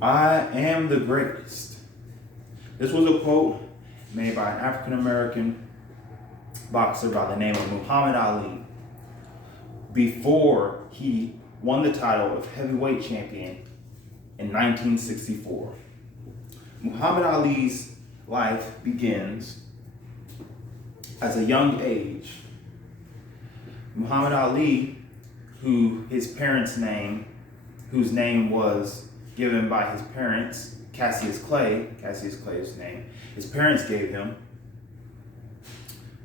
I am the greatest. This was a quote made by an African American boxer by the name of Muhammad Ali before he won the title of heavyweight champion in 1964. Muhammad Ali's life begins as a young age. Muhammad Ali, whose name was given by his parents, Cassius Clay's name, his parents gave him,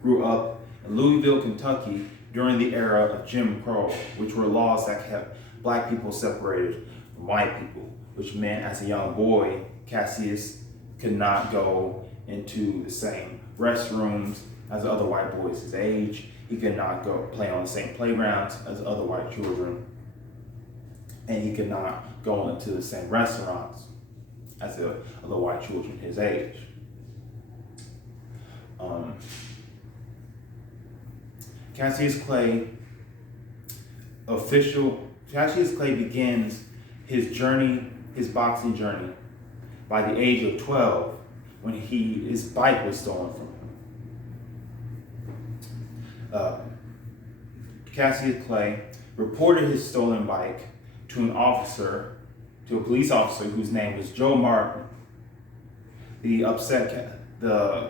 grew up in Louisville, Kentucky during the era of Jim Crow, which were laws that kept black people separated from white people, which meant as a young boy, Cassius could not go into the same restrooms as other white boys his age. He could not go play on the same playgrounds as other white children. And he could not go into the same restaurants as the other white children his age. Cassius Clay begins his boxing journey, by the age of 12 when his bike was stolen from him. Cassius Clay reported his stolen bike to a police officer whose name was Joe Martin.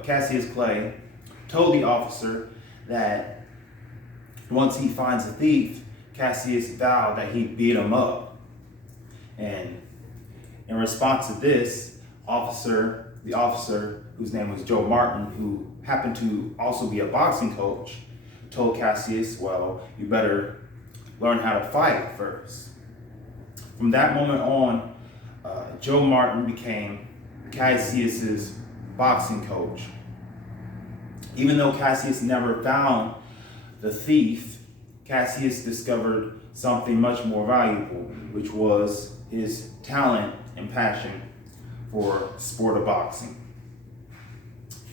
Cassius Clay told the officer that once he finds the thief, Cassius vowed that he'd beat him up. And in response to this, the officer whose name was Joe Martin, who happened to also be a boxing coach, told Cassius, well, you better learn how to fight first. From that moment on, Joe Martin became Cassius's boxing coach. Even though Cassius never found the thief, Cassius discovered something much more valuable, which was his talent and passion for the sport of boxing.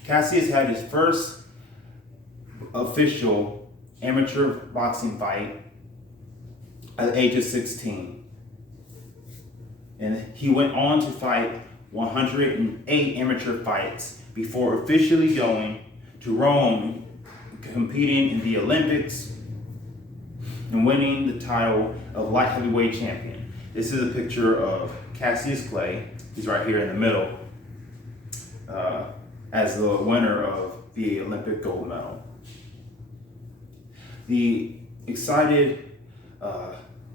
Cassius had his first official amateur boxing fight at the age of 16. And he went on to fight 108 amateur fights before officially going to Rome, competing in the Olympics and winning the title of light heavyweight champion. This is a picture of Cassius Clay. He's right here in the middle as the winner of the Olympic gold medal. The excited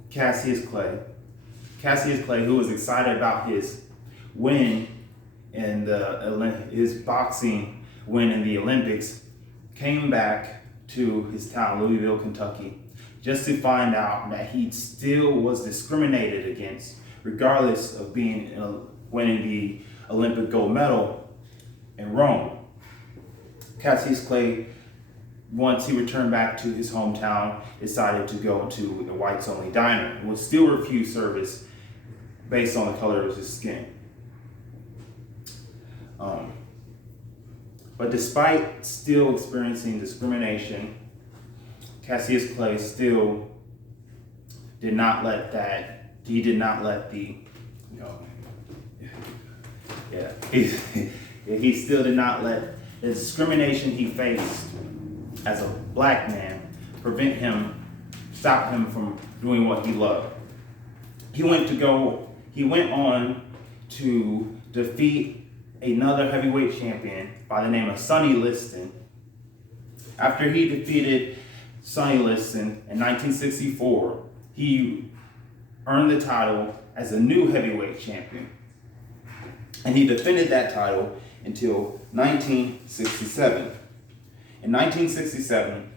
Cassius Clay, who was excited about his win in his boxing win in the Olympics, came back to his town, Louisville, Kentucky, just to find out that he still was discriminated against, regardless of winning the Olympic gold medal in Rome. Cassius Clay, once he returned back to his hometown, decided to go to the whites only diner and was still refused service based on the color of his skin. But despite still experiencing discrimination, Cassius Clay still did not let he still did not let the discrimination he faced as a black man stop him from doing what he loved. He went on to defeat another heavyweight champion by the name of Sonny Liston. After he defeated Sonny Liston in 1964, he earned the title as a new heavyweight champion. And he defended that title until 1967. In 1967,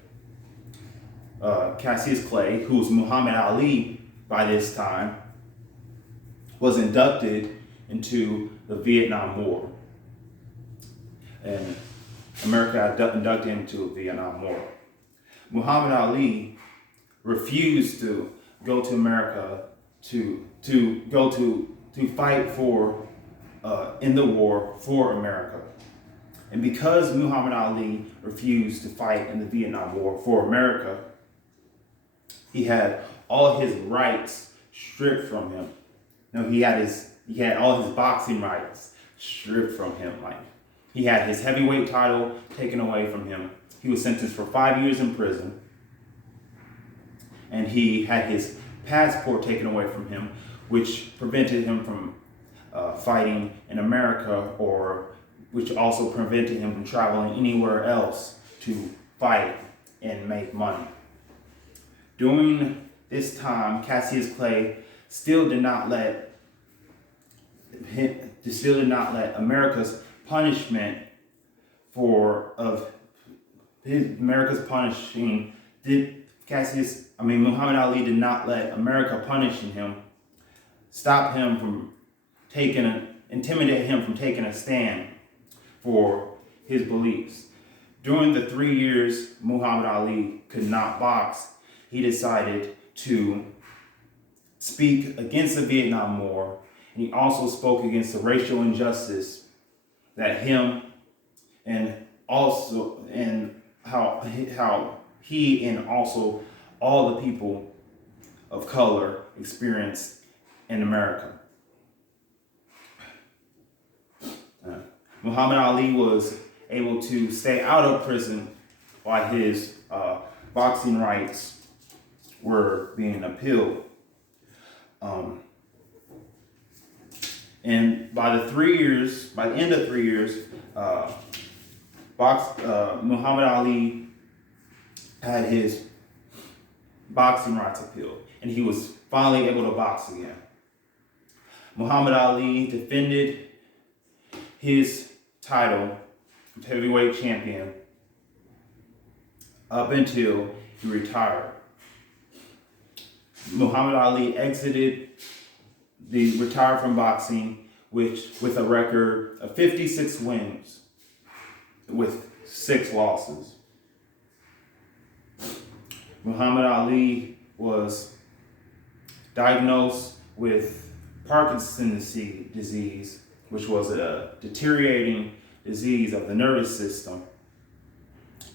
Cassius Clay, who was Muhammad Ali by this time, was inducted into the Vietnam War. And America inducted him into the Vietnam War. Muhammad Ali refused to go to America to fight in the war for America. And because Muhammad Ali refused to fight in the Vietnam War for America, he had all his rights stripped from him. Now, he had his he had all his boxing rights stripped from him. Like, he had his heavyweight title taken away from him. He was sentenced for 5 years in prison. And he had his passport taken away from him, which prevented him from fighting in America, or which also prevented him from traveling anywhere else to fight and make money. During this time, Cassius Clay still did not let America's punishment Muhammad Ali did not let America punishing him, intimidate him from taking a stand for his beliefs. During the 3 years Muhammad Ali could not box, he decided to speak against the Vietnam War, and he also spoke against the racial injustice that him and how he and also all the people of color experienced in America. Muhammad Ali was able to stay out of prison while his boxing rights were being appealed. And by the end of 3 years, Muhammad Ali had his boxing rights appealed, and he was finally able to box again. Muhammad Ali defended his title of heavyweight champion up until he retired. Muhammad Ali retired from boxing with a record of 56 wins with 6 losses. Muhammad Ali was diagnosed with Parkinson's disease, which was a deteriorating disease of the nervous system,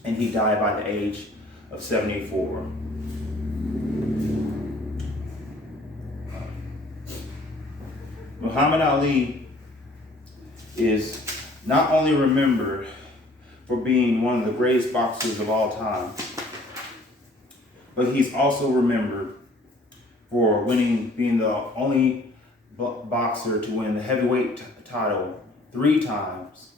and he died by the age of 74. Muhammad Ali is not only remembered for being one of the greatest boxers of all time, but he's also remembered for being the only boxer to win the heavyweight title 3 times.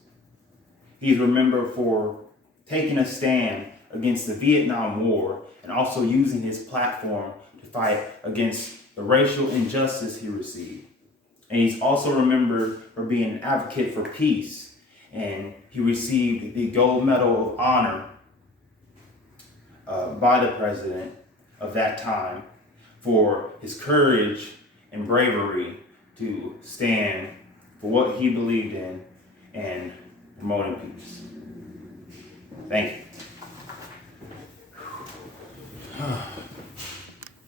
He's remembered for taking a stand against the Vietnam War and also using his platform to fight against the racial injustice he received. And he's also remembered for being an advocate for peace, and he received the Gold Medal of Honor by the president of that time for his courage and bravery to stand for what he believed in and promoting peace. Thank you.